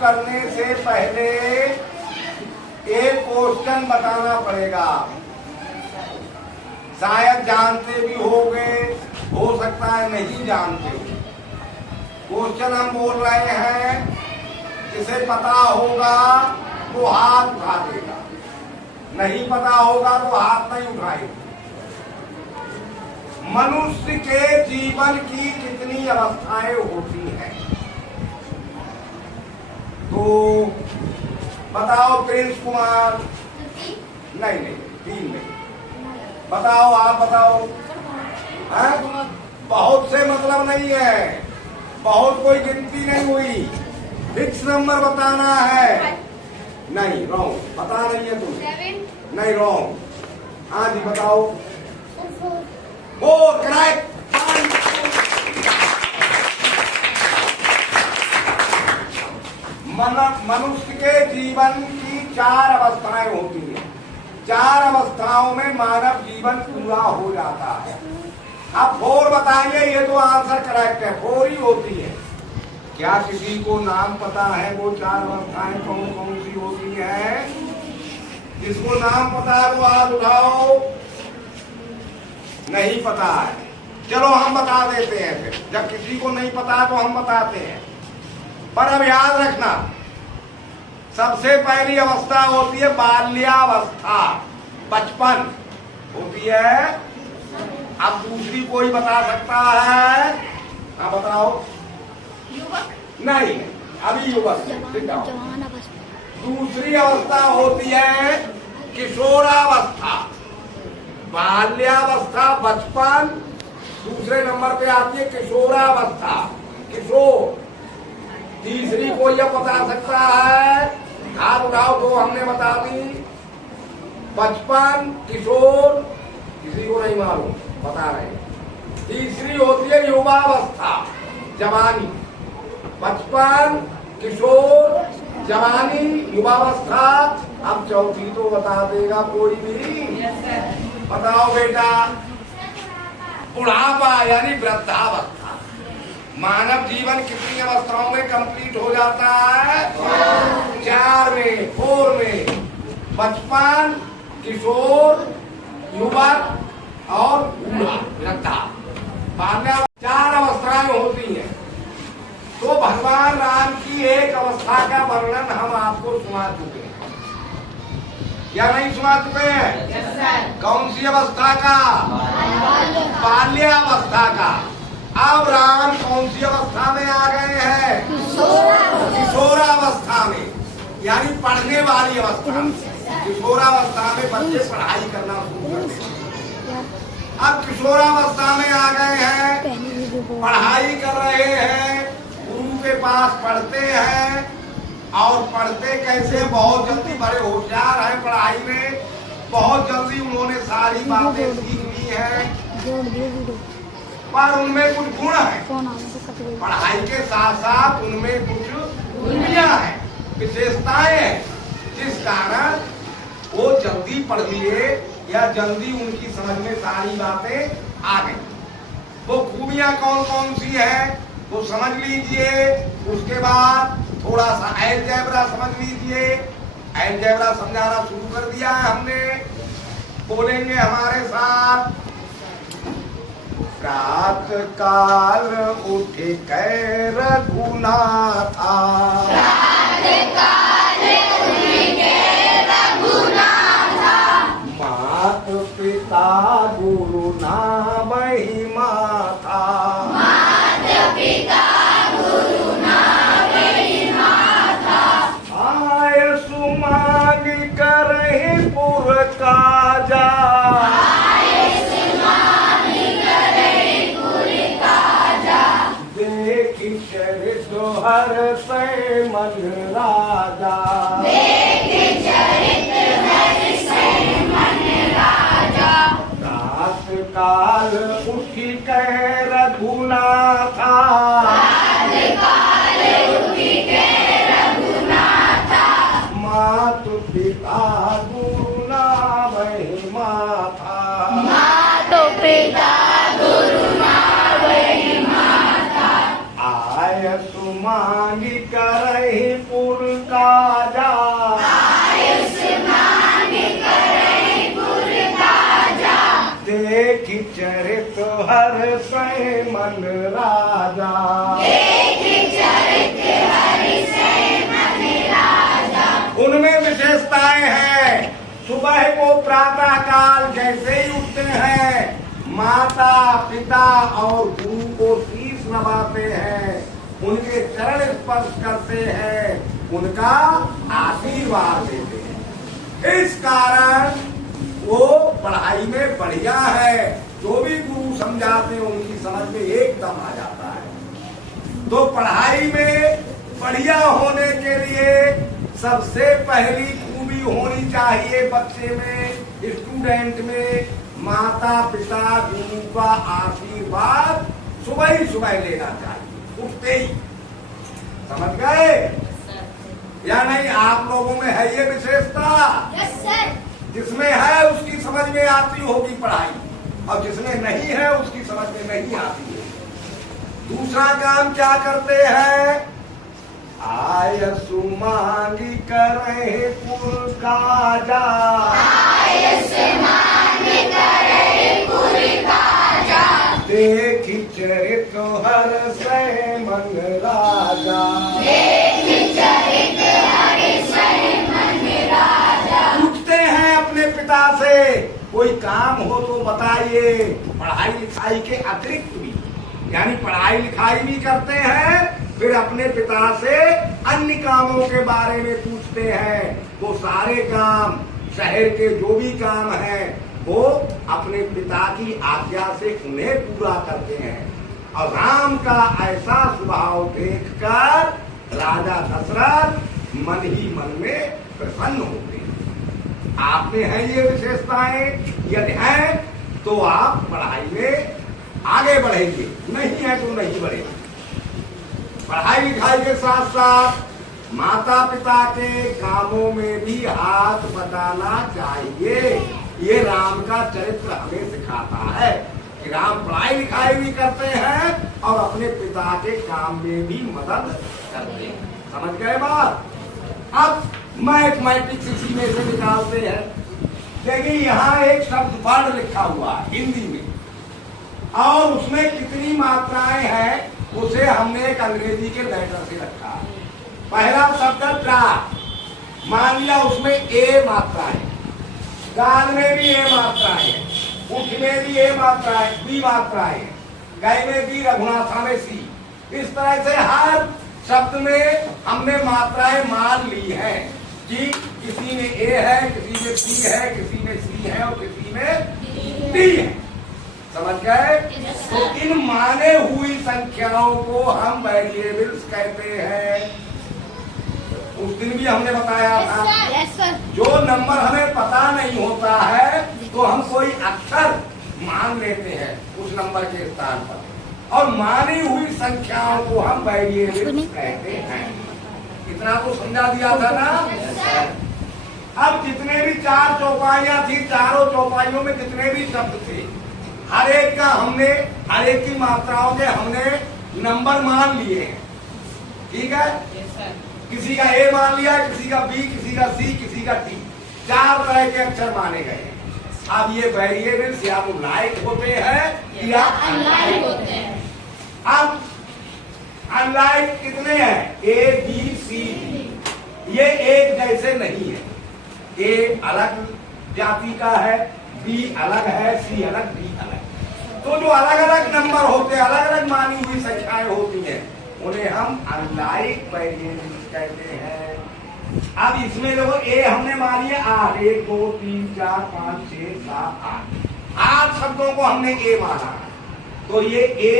करने से पहले एक क्वेश्चन बताना पड़ेगा। शायद जानते भी होंगे, हो सकता है नहीं जानते। क्वेश्चन हम बोल रहे हैं, जिसे पता होगा वो हाथ उठा देगा, नहीं पता होगा तो हाथ नहीं उठाएगा। मनुष्य के जीवन की कितनी अवस्थाएं होती हैं? तो बताओ प्रिंस कुमार। नहीं नहीं, 3 नहीं। बताओ, आप बताओ। है? बहुत से मतलब नहीं है, बहुत कोई गिनती नहीं हुई। फिक्स नंबर बताना है। नहीं, रॉन्ग। पता नहीं है तुम? 7। नहीं, रॉन्ग। हाँ जी, बताओ। 4 करेक्ट। मनुष्य के जीवन की 4 अवस्थाएं होती हैं। 4 अवस्थाओं में मानव जीवन पूरा हो जाता है। अब 4 बताइए, ये तो आंसर करेक्ट है, 4 ही होती है। क्या किसी को नाम पता है वो 4 अवस्थाएं कौन कौन सी होती हैं? जिसको नाम पता है वो हाथ उठाओ। नहीं पता है, चलो हम बता देते हैं। फिर जब किसी को नहीं पता तो हम बताते हैं। पर अब याद रखना, सबसे पहली अवस्था होती है बाल्यावस्था, बचपन होती है। अब दूसरी कोई बता सकता है? हाँ बताओ। युवक। नहीं, अभी युवक। दूसरी अवस्था होती है किशोरावस्था। बाल्यावस्था, बचपन, दूसरे नंबर पे आती है किशोरावस्था, किशोर। तीसरी कोई यह बता सकता है? हाथ उठाओ तो हमने बता दी। बचपन, किशोर, किसी को नहीं मालूम, बता रहे। तीसरी होती है युवावस्था, जवानी। बचपन, किशोर, जवानी, युवावस्था। अब चौथी तो बता देगा कोई भी? बताओ बेटा। बुढ़ापा यानी वृद्धावस्था। मानव जीवन कितनी अवस्थाओं में कंप्लीट हो जाता है? 4 में, 4 में। बचपन, किशोर, युवक और बूढ़ा, वृद्धा। 4 अवस्थाएं होती हैं। तो भगवान राम की एक अवस्था का वर्णन हम आपको सुना चुके हैं, या नहीं सुना चुके हैं? yes, कौन सी अवस्था का? बाल्यावस्था का। अब राम कौन सी अवस्था में आ गए हैं? किशोरावस्था में, यानी पढ़ने वाली अवस्था। किशोरावस्था में बच्चे पढ़ाई करना शुरू करते हैं। अब किशोरावस्था में आ गए हैं, पढ़ाई कर रहे हैं, गुरु के पास पढ़ते हैं। और पढ़ते कैसे? बहुत जल्दी, बड़े होशियार हैं पढ़ाई में, बहुत जल्दी उन्होंने सारी बातें सीख ली हैं। पर उनमें कुछ गुण है, पढ़ाई के साथ साथ उनमें कुछ खूबियां हैं, विशेषताएं हैं, जिस कारण वो जल्दी पढ़ लिए या जल्दी उनकी समझ में सारी बातें आ गई। वो खूबियां कौन कौन सी है वो समझ लीजिए। उसके बाद थोड़ा सा अलजेब्रा समझ लीजिए। अलजेब्रा समझाना शुरू कर दिया है हमने, बोलेंगे हमारे साथ। प्रात काल उठ कै रघुनाथा, मात पिता गुरु ना बही माता। आय सुमांग करहि पुर काजा, देखि चरित हर से मन राजा। रात काल उठी कै रघुनाथा, मातु पिता गुरु ना बही माता। आय सुमांगी कर करहि पुर काजा, देखि चरित हर्षै मन राजा। उनमें विशेषताएं हैं। सुबह को प्रातः काल जैसे ही उठते हैं, माता पिता और गुरु को शीश नवाते हैं, उनके चरण स्पर्श करते हैं, उनका आशीर्वाद देते हैं। इस कारण वो पढ़ाई में बढ़िया है। जो भी गुरु समझाते हैं उनकी समझ में एकदम आ जाता है। तो पढ़ाई में बढ़िया होने के लिए सबसे पहली खूबी होनी चाहिए बच्चे में, स्टूडेंट में, माता पिता गुरु का आशीर्वाद सुबह ही सुबह लेना चाहिए, उठते ही। समझ गए या नहीं? आप लोगों में है ये विशेषता? Yes sir. जिसमें है उसकी समझ में आती होगी पढ़ाई, और जिसमें नहीं है उसकी समझ में नहीं आती है। दूसरा काम क्या करते हैं? आय सुमांगी करे पुर काजा, देखि चरित हर्षै मन राजा। पूछते हैं अपने पिता से, कोई काम हो तो बताइए। पढ़ाई लिखाई के अतिरिक्त भी, यानी पढ़ाई लिखाई भी करते हैं, फिर अपने पिता से अन्य कामों के बारे में पूछते हैं। वो सारे काम, शहर के जो भी काम हैं, वो अपने पिता की आज्ञा से उन्हें पूरा करते हैं। और राम का ऐसा स्वभाव देखकर राजा दशरथ मन ही मन में प्रसन्न होते हैं। आप में है ये विशेषताएं? यदि हैं तो आप पढ़ाई में आगे बढ़ेंगे, नहीं है तो नहीं बढ़ेंगे। पढ़ाई लिखाई के साथ साथ माता पिता के कामों में भी हाथ बटाना चाहिए। ये राम का चरित्र हमें सिखाता है कि राम पढ़ाई लिखाई भी करते हैं और अपने पिता के काम में भी मदद करते हैं। समझ गए बात? अब मैथमेटिक्स इसी में से निकालते हैं। देखिए यहाँ एक शब्द वर्ण लिखा हुआ है हिंदी में, और उसमें कितनी मात्राएं हैं उसे हमने एक अंग्रेजी के लेटर से रखा है। पहला शब्द ड्रा, मान लिया उसमें ए मात्रा है, गाल में भी ए मात्रा है, उठ में भी ए मात्रा है, बी मात्रा है, गए में भी, रघुनाथा में सी। इस तरह से हर शब्द में हमने मात्राएं मान ली हैं कि किसी में ए है, किसी में सी है, किसी में सी है और किसी में डी है। समझ गए? तो इन माने हुई संख्याओं को हम वेरिएबल्स कहते हैं। उस दिन भी हमने बताया था, जो नंबर हमें पता नहीं होता है तो हम कोई अक्षर मान लेते हैं उस नंबर के स्थान पर, और मानी हुई संख्याओं को हम वेरिएबल्स कहते हैं। इतना तो समझा दिया था ना? अब जितने भी चार चौपाइयां थी, चारों चौपाइयों में जितने भी शब्द थे, हर एक का हमने, हर एक की मात्राओं के हमने नंबर मान लिए हैं। ठीक है? किसी का ए मान लिया, किसी का बी, किसी का सी, किसी का टी, चार तरह के अक्षर माने गए हैं। अब ये वेरिएबल्स या तो लाइक होते हैं या अनलाइक होते हैं। अब अनलाइक कितने हैं? A B C D. ये एक जैसे नहीं है। ए अलग जाति का है, बी अलग है, सी अलग, डी अलग। तो जो अलग अलग नंबर होते हैं, अलग अलग मानी हुई संख्याएं होती हैं, उन्हें हम अनलाइक वेरिएबल्स कहते हैं। अब इसमें देखो ए हमने मान लिया 8, 1 2 3 4 5 6 7 8, 8 शब्दों को हमने ए माना, तो ये ए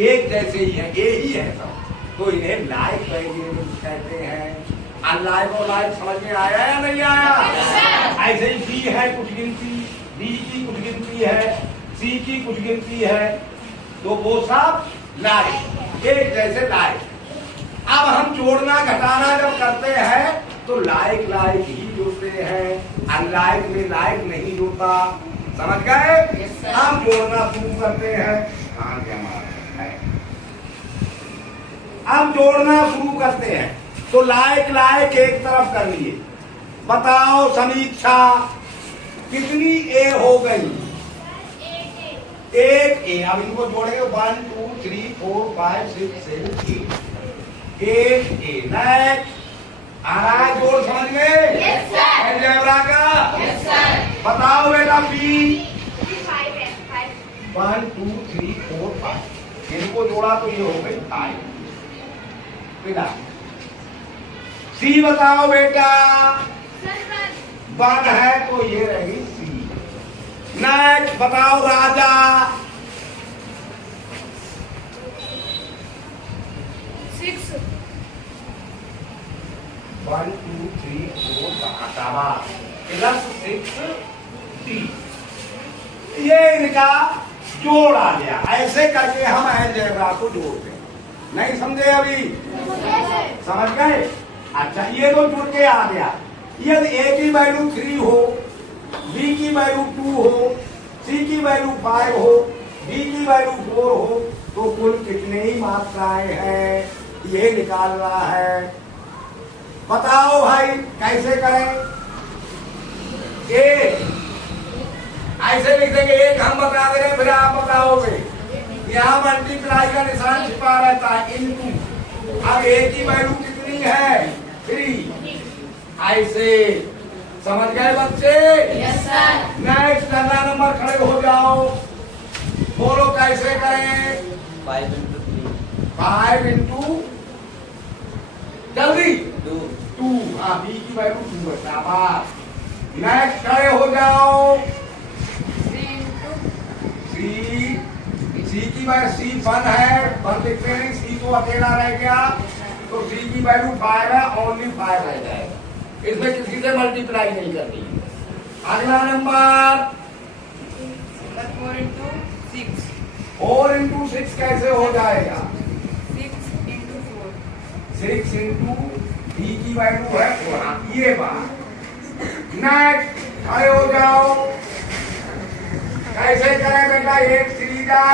एक जैसे ही है, ए ही है सब, तो इन्हें लाइक वेरिएबल्स कहते हैं। अनलाइक और लाइक समझ में आया या नहीं आया? ऐसे ही सी है कुछ गिनती, बी की कुछ गिनती है, सी की कुछ गिनती है, तो वो सब लाइक, एक जैसे लाइक। अब हम जोड़ना घटाना जब करते हैं तो लाइक लाइक ही जुड़ते हैं, अनलाइक में लाइक नहीं जुड़ता। समझ गए? हम जोड़ना शुरू करते हैं। अब जोड़ना शुरू करते हैं। तो लायक लायक एक तरफ कर लिए। बताओ समीक्षा कितनी ए हो गई? एक ए। अब इनको जोड़ेंगे 1 2 3 4 5 6 7 8 एक ए। नेक्स्ट आ रहा है जोड़ समझ में? Yes sir. अलजेब्रा का? Yes sir. बताओ बेटा बी 5 1 2 3 4 5 इनको जोड़ा तो ये हो गई 5। बेटा सी बताओ बेटा। 1 है तो ये रही सी। नेक्स्ट बताओ राजा। 6 1 2 3 4 5 प्लस 6 डी। ये इनका जोड़ आ गया। ऐसे करके हम अलजेब्रा को जोड़ते हैं। नहीं समझे अभी? समझ गए? अच्छा ये तो जुड़ के आ गया। यदि ए की वैल्यू 3 हो, बी की वैल्यू 2 हो, सी की वैल्यू 5 हो, डी की वैल्यू 4 हो, तो कुल कितने ही मात्राएं हैं ये निकालना है। बताओ भाई कैसे करें? एक ऐसे लिख देंगे, एक हम बता दे रहे फिर आप बताओगे। यहाँ मल्टीप्लाई का निशान छिपा रहता है इनटू। अब ए की वैल्यू कितनी है? 3। ऐसे समझ गए बच्चे? Yes sir. नेक्स्ट अगला नंबर खड़े हो जाओ। बोलो कैसे करें? 5 into 3 5 इंटू जल्दी 2 2। हाँ बी की वैल्यू 2 है। शाबाश। नेक्स्ट खड़े हो जाओ। 3 की वैल्यू सी 1 है, 1 लिखते नहीं, सी तो अकेला रह गया तो सी की वैल्यू 5 है, ओनली 5 रह जाएगा। इसमें किसी से मल्टीप्लाई नहीं करनी। अगला नंबर 4 into 6 4 इंटू 6 कैसे हो जाएगा? 6 into 4 6 इंटू बी की वैल्यू है 4। ये बात। नेक्स्ट खड़े हो जाओ। कैसे करें बेटा? 8 3 जा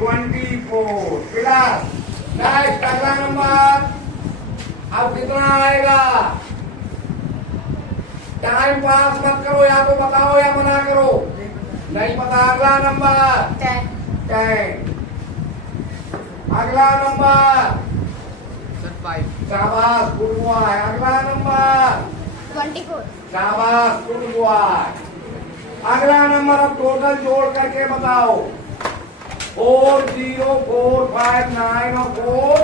24 प्लस। नेक्स्ट अगला नंबर। अब कितना आएगा? टाइम पास मत करो, या तो बताओ या मना करो। नहीं पता। अगला नंबर 10। अगला नंबर 5 शाबाश गुड बॉय। अगला नंबर 24 शाबाश गुड बॉय। अगला नंबर अब टोटल जोड़ करके बताओ। 4 0 4 5 9 और 4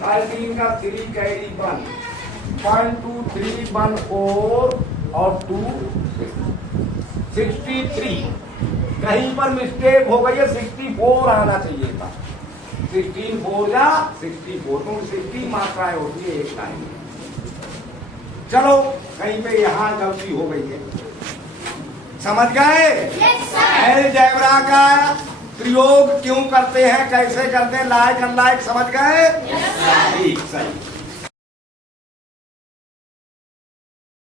13 का 3 कैरी 1 1 2 3 1 4 और 2 63। कहीं पर मिस्टेक हो गई है, 64 आना चाहिए था। 16 4 या 64 तो 60 मात्राएं होती है एक लाइन में। चलो कहीं पे यहाँ गलती हो गई है। समझ गए? अलजेब्रा का प्रयोग क्यों करते हैं, कैसे करते हैं, लायक अनलायक समझ गए? ठीक सही।